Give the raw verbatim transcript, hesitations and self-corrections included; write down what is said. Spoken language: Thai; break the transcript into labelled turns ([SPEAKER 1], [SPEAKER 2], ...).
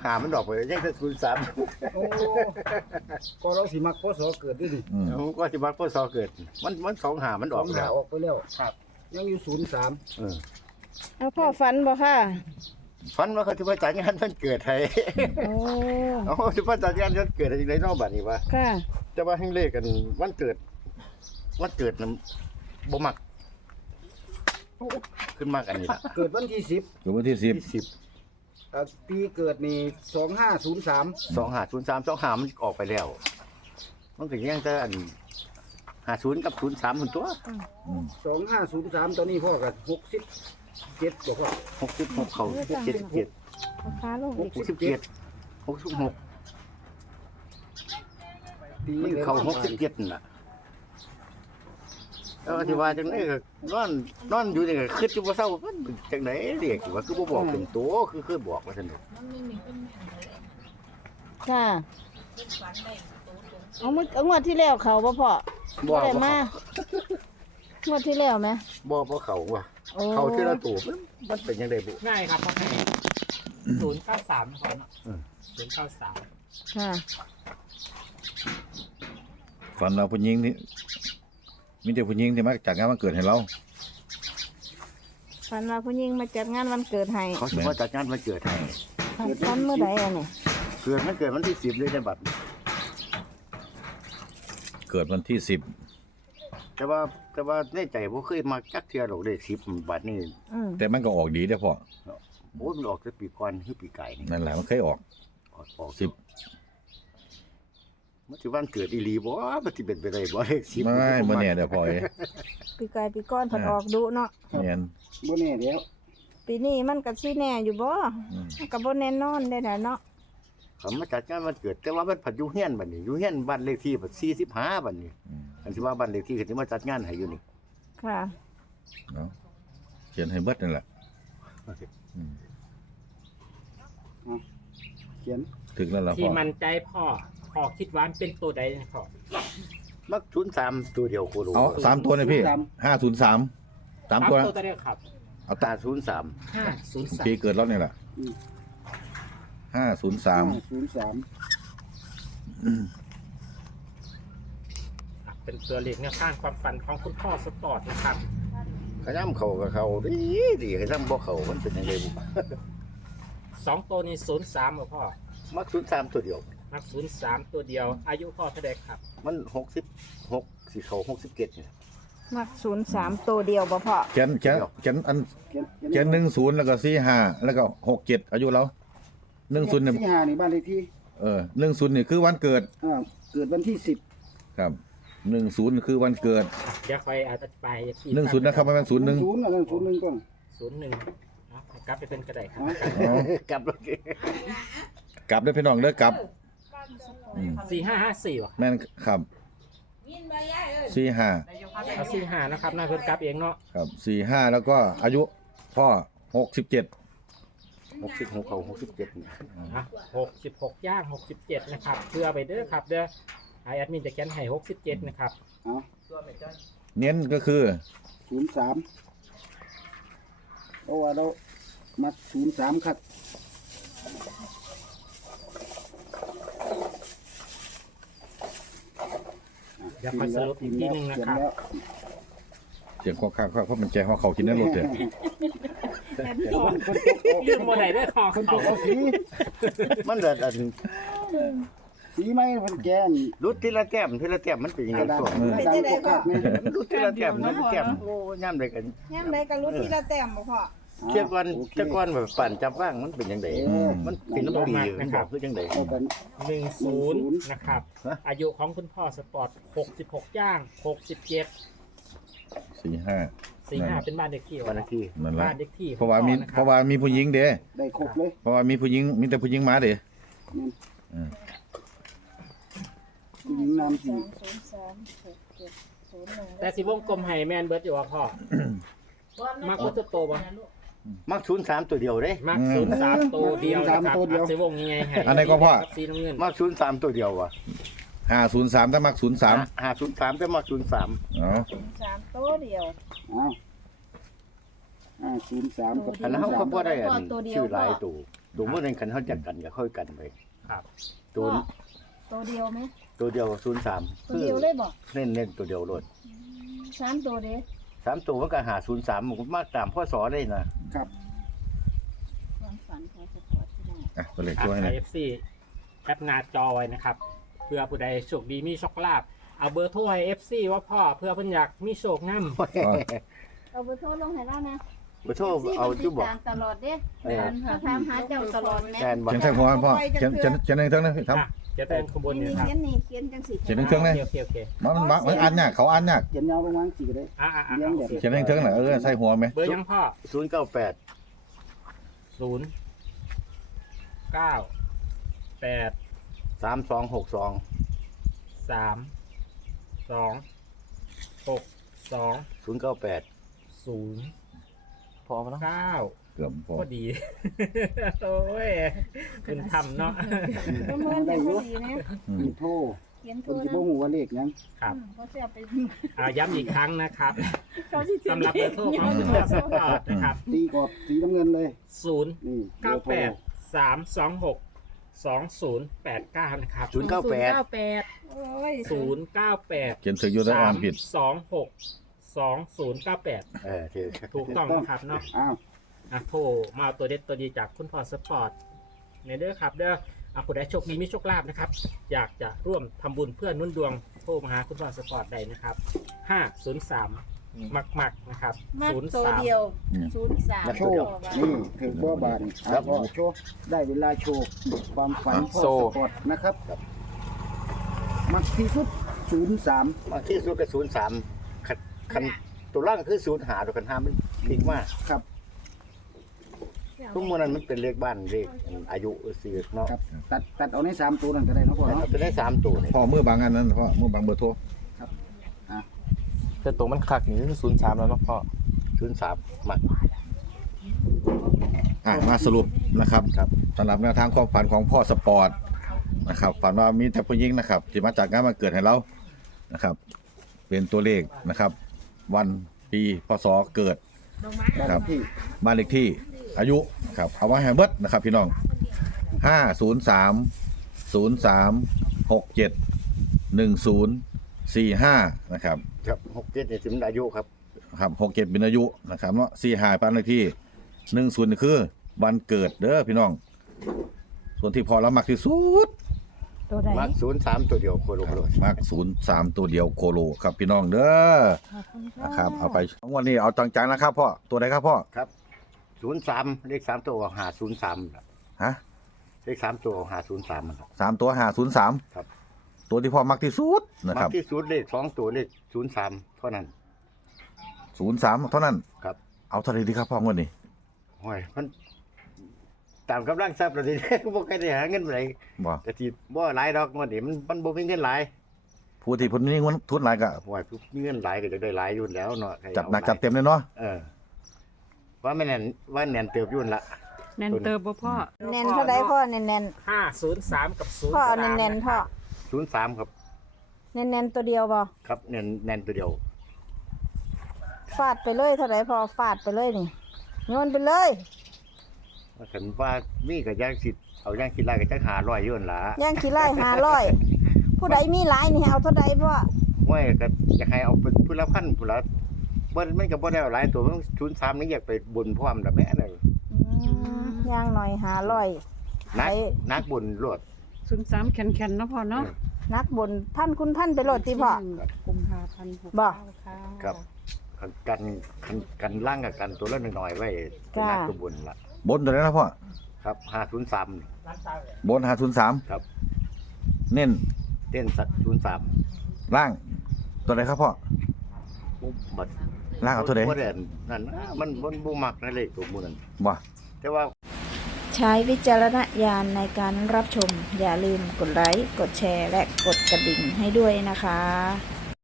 [SPEAKER 1] หามันดอกไปยังจะศูนย์สาม
[SPEAKER 2] โอ้ก็เราสิมักพศเกิดด้วยดิ
[SPEAKER 3] อืม
[SPEAKER 1] ก็สิบักพ่อซอเกิด มันมันสองหามัน
[SPEAKER 2] ส
[SPEAKER 1] อ
[SPEAKER 2] อ
[SPEAKER 1] อง ก
[SPEAKER 2] หา
[SPEAKER 1] แล้ว
[SPEAKER 2] ออกไปแล้วครับยังอยู่ศูนย์สาม
[SPEAKER 1] เออ
[SPEAKER 4] เอาพ่อฝันบ่ค่ะ
[SPEAKER 1] ฝันว่าเขาที่ว่าจัดงานมันเกิดให้
[SPEAKER 4] โอ้
[SPEAKER 1] เอาที่ว่าจัดงานมันเกิดอะไรนอกบัดนี้วะ
[SPEAKER 4] ค่ะ
[SPEAKER 1] แต่ว่าให้เลขกันวันเกิดวันเกิดนั้นบ่มักขึ้นมากอันนี้ล่ะ
[SPEAKER 2] เกิดวันที่สิบ
[SPEAKER 3] คือวันที่สิบ
[SPEAKER 1] ที่สิบ
[SPEAKER 2] อ่าปีเกิดนี่สองห้าศูนย์สาม
[SPEAKER 1] สองหาศูนย์สามสองหามันออกไปแล้ว มันก็ยังจะอันหาศูนย์กับศูนย์สามคนตัว
[SPEAKER 3] อืม
[SPEAKER 2] สองห้าศูนย์สามตอนนี้พ่อกับหกสิบเจ็ดบอกว่า
[SPEAKER 1] หกสิบหกเขาหกเจ็ดเจ็ด
[SPEAKER 4] เอาฟ้าลง
[SPEAKER 1] ห
[SPEAKER 4] อี
[SPEAKER 1] ก
[SPEAKER 4] ก
[SPEAKER 1] สิบเจ็ดหกสิบหก
[SPEAKER 2] ปี
[SPEAKER 1] มันเขาหกสิบเจ็ดน่ะแล้วที่ว่าจังได๋ก็นอนนอนอยู่นี่ก็คิดอยู่ว่าเศร้ามันจังได๋เรียกว่าคือบ่บอกเป็นตัวคือคือบอกว่าซั่นดอก
[SPEAKER 4] ค่ะเอามื้อเอางวดที่แล้วเขาบ่พ่อ
[SPEAKER 1] บ่
[SPEAKER 4] ได้
[SPEAKER 1] บ่
[SPEAKER 4] มา งวดที่แล้วไหม
[SPEAKER 1] บ่บ่เขาว่ะ
[SPEAKER 4] โอ้
[SPEAKER 1] เขาที่ละตัวมันมันเป็นจังได๋บ่
[SPEAKER 5] ง่ายครับพ่อแม่ศูนย์เก้าสามครับ
[SPEAKER 1] อืม
[SPEAKER 5] ศูนย์เก้าสาม
[SPEAKER 4] ค่ะ
[SPEAKER 3] ฝันเราผู้หญิงที่มีแต่ผู้หญิงที่มาจากงานวันเกิดให้เรา
[SPEAKER 4] ฝันว่าผู้หญิงมาจัดงานวันเกิดให้
[SPEAKER 1] เขาสิว่าจัดงานวันเกิดให้
[SPEAKER 4] ฝันเมื่อใดอ่ะเนี่ย
[SPEAKER 1] เกิดมันเกิดวันที่สิบเลยในบัด
[SPEAKER 3] เกิดวันที่สิบ
[SPEAKER 1] แต่ว่าแต่ว่าในใจบ่เคยมาจักเทื่อดอกเลขสิบบัดนี้
[SPEAKER 4] อืม
[SPEAKER 3] แต่มันก็ออกดีได้อพ่อ
[SPEAKER 1] โอ้ยมันออกแต่ปีก่อนคือปีไก่นี่
[SPEAKER 3] นั่นแหละมันเคยออก
[SPEAKER 1] ออกออก
[SPEAKER 3] สิบ
[SPEAKER 1] มันสิวันเกิดอีหลีบ่มันสิเป็นไปได้บ่เลขสิบ
[SPEAKER 3] ไม่บ่แน่เด้อพ่อเอ้ย
[SPEAKER 4] ปีกายปีก้อนเพันออกดุเนาะ
[SPEAKER 3] แม่น
[SPEAKER 2] บ่แน่แล้ว
[SPEAKER 4] ปีนี้มันก็สิแน่อยู่บ่
[SPEAKER 3] อืม
[SPEAKER 4] มันก็บ่แน่นอนได้แหละเนาะ
[SPEAKER 1] เขามาจัดงานวันเกิดแต่ว่ามันผัดอยู่เฮียนบัดนี้อยู่เฮียนบ้านเลขที่บัดสี่สิบห้าบัดนี้
[SPEAKER 3] อืม
[SPEAKER 1] อันที่ว่าบ้านเลขที่เขาสิมาจัดงานให้อยู่นี่
[SPEAKER 4] ค่ะ
[SPEAKER 3] เนาะเขียนให้เบิดนั่นแหละอืม
[SPEAKER 2] เขียน
[SPEAKER 3] ถึงแล้วล่ะ
[SPEAKER 5] ที่
[SPEAKER 3] พ่อ
[SPEAKER 5] มันใจพ่อพ่อคิดว่ามันเป็นตัวใดนะพ่อ
[SPEAKER 1] มักศูนย์สามตัวเดียวโคโล
[SPEAKER 3] เอาสามตัวเลยพี่ห้าศูนย์สามสามตัวนะ
[SPEAKER 5] ตัวตัวเดียวครับ
[SPEAKER 3] เอา
[SPEAKER 1] ตาศูนย์สาม
[SPEAKER 5] ห้าศูนย์สาม
[SPEAKER 3] ปีเกิดเราเนี่ยแหละห้าศูนย์สาม
[SPEAKER 2] ศูนย์สาม
[SPEAKER 5] เป็นตัวเลขแนวข้างความฝันของคุณพ่อสปอร์ตนะครับ
[SPEAKER 1] ขย้ำเขากับเขาดีดีขย้ำบ่เขามันเป็นยังไงบุ
[SPEAKER 5] สองตัวนี้ศูนย์สามเหรอพ่อ
[SPEAKER 1] มักศูนย์สามตัวเดียว
[SPEAKER 5] นักศูนย์สามตัวเดียว อายุพ่อเท่าไหร่ครับ
[SPEAKER 1] มันหกสิบหกสี่เขาหกสิบเจ็ดเนี่ย
[SPEAKER 4] มักศูนย์สามตัวเดียวบ่พ่อ
[SPEAKER 3] เขียนเขียนเขียนอัน
[SPEAKER 2] เขียน
[SPEAKER 3] เขียนหนึ่งศูนย์แล้วก็สี่ห้าแล้วก็หกเจ็ดอายุเราหนึ่งศูนย์เนี่ย
[SPEAKER 2] ที่ห้านี่บ้านเลขที่
[SPEAKER 3] เออหนึ่งศูนย์นี่คือวันเกิด
[SPEAKER 2] อ่าเกิดวันที่สิบ
[SPEAKER 3] ครับหนึ่งศูนย์คือวันเกิด
[SPEAKER 5] เดี๋ยวคอยอธิบายที่
[SPEAKER 3] หนึ่งศูนย์นะครับไม่เป็นศูนย์หนึ่ง
[SPEAKER 2] ศูนย์อะไรศูนย์หนึ่งก่อน
[SPEAKER 5] ศูนย์หนึ่งเอากลับไปเป็นกระไดครับ
[SPEAKER 3] อ๋อก
[SPEAKER 1] ลับรถ
[SPEAKER 3] กลับได้พี่น้องเด้อกลับอืม
[SPEAKER 5] สี่ห้าห้าสี่วะ
[SPEAKER 3] แม่นครับสี่ห้า
[SPEAKER 5] เอาสี่ห้านะครับน่าเพิ่นกลับเองเนาะ
[SPEAKER 3] ครับสี่ห้าแล้วก็อายุพ่อหกสิบเจ็ด
[SPEAKER 1] หกสิบหกเขาหกสิบเจ็ดเนี่ย
[SPEAKER 5] อ่ะหกสิบหกย่างหกสิบเจ็ดนะครับเพื่อไปเด้อครับเด้อไอแอดมินจะแกนให้หกสิบเจ็ดนะครับ
[SPEAKER 2] เอา
[SPEAKER 3] เน้นก็คือ
[SPEAKER 2] ศูนย์สามเพราะว่าเรามัดศูนย์สามครับ
[SPEAKER 5] เดี๋ยวคอยสรุปอีกทีหนึงนะครับ
[SPEAKER 3] เสียงข้อข้างเพราะมันแจหัวเขากินได้รถเลย
[SPEAKER 5] เรื่องโมไดได้คอ
[SPEAKER 2] คนต
[SPEAKER 5] เขา
[SPEAKER 2] กเอาสี
[SPEAKER 1] มันเดินอัน
[SPEAKER 2] สีไหมคนแกน
[SPEAKER 1] รุดที่ละแก้มที่ละแก้มมันเป็นยังไง
[SPEAKER 2] กระดาษ
[SPEAKER 1] ส่วน
[SPEAKER 2] กระดาษพวกขาดไหม
[SPEAKER 1] รุดที่ละแก้มนี่ละแก้มโอ้ย่ำเลยกัน
[SPEAKER 4] ยามใดก็รู้ที่ละแต้มบ่พ่อ
[SPEAKER 1] เที่ยก่อนเที่ยก่อนแบบปั่นจับว่างมันเป็นยังไงมันเป็นน้ำปีมันบอกคือยังไง
[SPEAKER 2] เอากัน
[SPEAKER 5] หนึ่งศูนย์นะครับ อายุของคุณพ่อสปอร์ตหกสิบหกย่างหกสิบเจ็ด
[SPEAKER 3] สี่ห้า
[SPEAKER 5] สี่ห้าเป็นบ้านเด็กที่
[SPEAKER 1] วันที่
[SPEAKER 3] นั่นแหละ
[SPEAKER 5] บ้านเด็กที่
[SPEAKER 3] เพราะว่ามี
[SPEAKER 5] ของพ่อ
[SPEAKER 3] เพราะว่ามีผู้หญิงเด้
[SPEAKER 2] ได้ครบเลย
[SPEAKER 3] เพราะว่ามีผู้หญิงมีแต่ผู้หญิงมาเด้อืม
[SPEAKER 2] ผู้หญิงนำสี
[SPEAKER 4] ศูนย์สามหกเจ็ดศูนย์หนึ่ง
[SPEAKER 5] แต่สิวงกลมไฮแมนเบิร์ดอยู่ว่าพ่อมากกว่าตัวโตป่ะ
[SPEAKER 1] มักศูนย์สามตัวเดียวเด้
[SPEAKER 5] มากศูนย์สามตัวเดียวนะครับสิวงยังไงให้
[SPEAKER 3] อันไหนก็พ่อ
[SPEAKER 5] สีน้ำเงิน
[SPEAKER 1] มักศูนย์สามตัวเดียววะ
[SPEAKER 3] ห้าศูนย์สามถ้ามักศูนย์สาม
[SPEAKER 1] หาศูนย์สามแต่มักศูนย์สาม
[SPEAKER 3] อ๋อ
[SPEAKER 4] ศูนย์สามตัวเดียว
[SPEAKER 2] เอาอ่าศูนย์สามกับ
[SPEAKER 1] อันนั้นเขาก็บ่ได้อันชื่อหลายตัวตัวมื้อนั้นคันเฮาจัดกันก็ค่อยกันไป
[SPEAKER 5] ครับ
[SPEAKER 1] ตัว
[SPEAKER 4] พ่อตัวเดียวไหม
[SPEAKER 1] ตัวเดียวศูนย์สาม
[SPEAKER 4] ตัวเดียวเลยบอก
[SPEAKER 1] เน้นๆตัวเดียวโลด
[SPEAKER 4] สามตัวเด้
[SPEAKER 1] สามตัวมันก็หาศูนย์สามมันก็มาตามพศได้นะครับ
[SPEAKER 4] ความฝันของสปอร์ตที่น้อง
[SPEAKER 3] อ่ะตัวเลข
[SPEAKER 5] อ่ะ
[SPEAKER 3] ช่วยหน่อย
[SPEAKER 5] เอฟซีแคปหน้าจอไว้นะครับ เพื่อผู้ใดโชคดีมีโชคลาภเอาเบอร์โทรให้ เอฟ ซี ว่าพ่อเพื่อเพิ่นอยากมีโชคนำ
[SPEAKER 4] เอาเบอร์โทรลงให้เรานะ
[SPEAKER 1] บ่โทรเอาจุบอก
[SPEAKER 4] ตามตลอดเด้
[SPEAKER 1] เออ
[SPEAKER 4] เขาถามหาเจ้าตลอดแม่
[SPEAKER 1] แทนบ่
[SPEAKER 3] เขียนใส่หัวพ่อเขียนเขียนเขียนในเทิงนะพี่ท
[SPEAKER 5] อ่ะจะเป็นขบวน
[SPEAKER 4] นี่
[SPEAKER 5] นี้ครับ
[SPEAKER 4] เขียนนี่เขียนจังสิ
[SPEAKER 3] เขียน เครื่องๆนะ
[SPEAKER 5] โอเคโอเค
[SPEAKER 3] ำมันมันมันอ่านยากเขาอ่านยาก
[SPEAKER 2] เขียนยาวลงวางสิก็ได้
[SPEAKER 5] อ่ะอ่ะอ่ะ
[SPEAKER 2] เลี้ยงแบบ
[SPEAKER 3] เขียนในเทิงน่ะเออใส่หัวไหม
[SPEAKER 5] เบอร์ยังพ่อ
[SPEAKER 1] ศูนย์เก้าแปด
[SPEAKER 5] ศูนย์เก้าแปด
[SPEAKER 1] สามสองหกสอง
[SPEAKER 5] สามสองหกสอง
[SPEAKER 1] ศูนย์เก้าแปด
[SPEAKER 5] ศูนย์
[SPEAKER 1] พอแล้ว
[SPEAKER 5] เก้า
[SPEAKER 3] เกือบพอ
[SPEAKER 5] พอดี โอ้ยคุณทำเนาะ
[SPEAKER 4] ประเมินอย่างพอดีนะ
[SPEAKER 3] อืม
[SPEAKER 2] มีโทร
[SPEAKER 4] เขียน
[SPEAKER 2] ค
[SPEAKER 4] ตั
[SPEAKER 2] น
[SPEAKER 4] ว
[SPEAKER 2] ที่
[SPEAKER 4] นะ
[SPEAKER 2] บ่ฮู้ว่าเลขหยัง
[SPEAKER 5] ครับ
[SPEAKER 4] เขาเสียไป
[SPEAKER 5] อ่าย้ำอีกครั้งนะครับ
[SPEAKER 4] เขาสิ
[SPEAKER 5] สำหรับเบอร์โทรของคุณพ่อสปอร์ตนะครับ
[SPEAKER 2] ตีกรอบสีน้ำเงินเลย
[SPEAKER 5] ศูนย์
[SPEAKER 2] นี่
[SPEAKER 5] เก้า
[SPEAKER 2] บอร์โทร
[SPEAKER 5] แปดสามสองหกสองศูนย์แปดเก้านะครับ
[SPEAKER 1] ศูนย์เก้าแปด
[SPEAKER 4] โอ้ย
[SPEAKER 5] ศูนย์เก้าแปด
[SPEAKER 3] เขียนถึงอยู่ได้อ่านผิด
[SPEAKER 5] สองหกสองศูนย์เก้าแปด
[SPEAKER 1] เออถือ
[SPEAKER 5] ถูกต้องนะครับเนาะ
[SPEAKER 2] อ้าว
[SPEAKER 5] อ่ะโทรมาเอาตัวเด็ดตัวดีจากคุณพ่อสปอร์ตในเด้อครับเด้ออ่ะผู้ใดโชคดีมีโชคลาภนะครับ อยากจะร่วมทำบุญเพื่อนุ่นดวงโทรมาหาคุณพ่อสปอร์ตได้นะครับห้าศูนย์สามมักมักๆนะครับ
[SPEAKER 4] มา
[SPEAKER 5] ศูนย์
[SPEAKER 4] ตัว
[SPEAKER 5] สาม
[SPEAKER 4] เดียวศูนย์สาม
[SPEAKER 2] โชว์นี่ถึงบ่บานครับพ่อโชว์ได้เวลาโชว์ความฝันพ่อสปอร์ตนะครับ มักที่สุดศูนย์สาม
[SPEAKER 1] มาที่สุดก็ศูนย์สามคันคันตัวล่างคือศูนย์หาตัวคันห้ามันพลิกมาก
[SPEAKER 2] ครับ
[SPEAKER 1] ทุกมื้อนั้นมันเป็นเลขบ้านเลขอายุสิเนาะ
[SPEAKER 2] ครับ ตัดตัดเอาในสามตัวนั่นก็ได้เนาะพ่อ
[SPEAKER 1] แต่
[SPEAKER 2] เนาะ
[SPEAKER 1] เอาไปได้สามตัวนี่
[SPEAKER 3] พ่อมือบางอันนั้นพ่อมือบางเบอร์โทร
[SPEAKER 6] แต่ตัวมันคักนี่คือศูนย์สามแล้วเนาะพ่อ
[SPEAKER 1] ศูนย์สามมา
[SPEAKER 3] อ่ะมาสรุปนะครับ
[SPEAKER 1] ครับ
[SPEAKER 3] สำหรับแนวทางความฝันของพ่อสปอร์ตนะครับฝันว่ามีแต่ผู้หญิงนะครับ ที่มาจากงานมาเกิดให้เรานะครับ เป็นตัวเลขนะครับ วันปีพศเกิด ครับ
[SPEAKER 2] ที่
[SPEAKER 3] บ้านเลขที่อายุครับเอาไว้ให้เบิดนะครับ พี่น้องห้าศูนย์สามศูนย์สามหกเจ็ดหนึ่งศูนย์สี่ห้านะครับ
[SPEAKER 1] ครับหกเจ็ดนี่สิมันอายุครับ
[SPEAKER 3] ครับหกเจ็ดเป็นอายุนะครับเนาะสี่ห้าบ้านเลขที่หนึ่งศูนย์คือวันเกิดเด้อพี่น้อง ส่วนที่พอเรามักที่สุด
[SPEAKER 4] ตัวไหน
[SPEAKER 1] มาศูนย์สามตัวเดียวโคโลโคโล
[SPEAKER 3] มักศูนย์สามตัวเดียวโคโลครับพี่น้องเด้อนะครับเอาไปงวันนี้เอาจังๆนะครับพ่อตัวไหนครับพ่อ
[SPEAKER 1] ครับศูนย์สามเลขสามตัวหาศูนย์สาม
[SPEAKER 3] ฮะ
[SPEAKER 1] เลขสามตัวหาศูนย์สามครับ
[SPEAKER 3] สามตัวห้าศูนย์สาม
[SPEAKER 1] ครับ
[SPEAKER 3] ตัวที่พ่อมักที่สุดนะ
[SPEAKER 1] มา
[SPEAKER 3] ครับ
[SPEAKER 1] ที่สุดเลขสองตัวเลขศูนย์สามเท่านั้น
[SPEAKER 3] ศูนย์สามเท่านั้น
[SPEAKER 1] ครับ
[SPEAKER 3] เอาเท่าไหร่ดีครับพ่องวดนี้
[SPEAKER 1] โอ้ยมันตามกำลังทรัพย์เราดิ ก็บ่เคยได้หาเงินไหน
[SPEAKER 3] บ่
[SPEAKER 1] แต่ที่บ่หลายดอกงวดนี้มันมันบ่มีเงินหลาย
[SPEAKER 3] ผู้ที่เพุ่นนี้เงินทุนหลายก็
[SPEAKER 1] โอ้ยผู้มีเงินหลายก็จะได้หลายอยู่แล้วเนาะใคร
[SPEAKER 3] จัดหนัก
[SPEAKER 1] เอา
[SPEAKER 3] จัดเต็มเลยเนาะ
[SPEAKER 1] เออว่าไม่แน่นว่าแน่นเติบอยุ่นนละ
[SPEAKER 7] แน่นเติบบ่พ่อ
[SPEAKER 4] แน่นเท่าไรพ่อแน่นแน่น
[SPEAKER 5] ห้าศูนย์สามกับศูนย์
[SPEAKER 4] พ่อ
[SPEAKER 5] สาม
[SPEAKER 4] เอาแน่นๆพ่อ
[SPEAKER 1] ศูนย์สามครับ
[SPEAKER 4] แน่นแน่นตัวเดียวบ่
[SPEAKER 1] ครับแน่นแน่นตัวเดียว
[SPEAKER 4] ฟาดไปเลยเท่าไรพ่อฟาดไปเลยนี่โยนไปเลย
[SPEAKER 1] ว่าฉันว่ามีก็ย่างสิเอาย่างกินไรก็จักหาร้อยอยุ่นนละ
[SPEAKER 4] ย่างขี้ไล่หาร้อยผู้ใดมีหลายนี่ให้เอาเท่าใดพ่อ
[SPEAKER 1] ว่าก็อยากให้เอาเป็นผู้ละพันผู้ละบ่มันก็บ่ได้เอาหลายตัวมันศูนย์สามนี่อยากไปบุญพร้อมแต่แม่น่ะ
[SPEAKER 4] อืมย่างหน่อยหาร้อย
[SPEAKER 1] นัก
[SPEAKER 4] ไป
[SPEAKER 1] นักบุญรวด
[SPEAKER 7] ศูนย์สามแข็งๆเนาะพ่อเนาะ
[SPEAKER 4] นักบนพันคุณพันไปโหลดติพ่อ
[SPEAKER 7] กุมภาพันธ์หก
[SPEAKER 4] บ่
[SPEAKER 7] เก้าค่ะ
[SPEAKER 1] ครับกันกันกันกันล่างกับกันตัวละหน่อยๆไว้เป็นนักตัวบุญละ
[SPEAKER 3] บนตัวไหนนะพ่อ
[SPEAKER 1] ครับห้าศูนย์สาม
[SPEAKER 3] บนห้าศูนย์สาม
[SPEAKER 1] ครับ
[SPEAKER 3] เน้น
[SPEAKER 1] เต้นสักศูนย์สาม
[SPEAKER 3] ล่างตัวไหนครับพ่อ
[SPEAKER 1] บัด
[SPEAKER 3] ล่างเอาตัวไหน
[SPEAKER 1] บ่ได้นั่นนะมันบ่บ่มักนั่นเลยตัวหมู่นั้น
[SPEAKER 3] บ่
[SPEAKER 1] แต่ว่า
[SPEAKER 4] ใช้วิจารณญาณในการรับชม อย่าลืมกดไลค์ กดแชร์ และกดกระดิ่งให้ด้วยนะคะ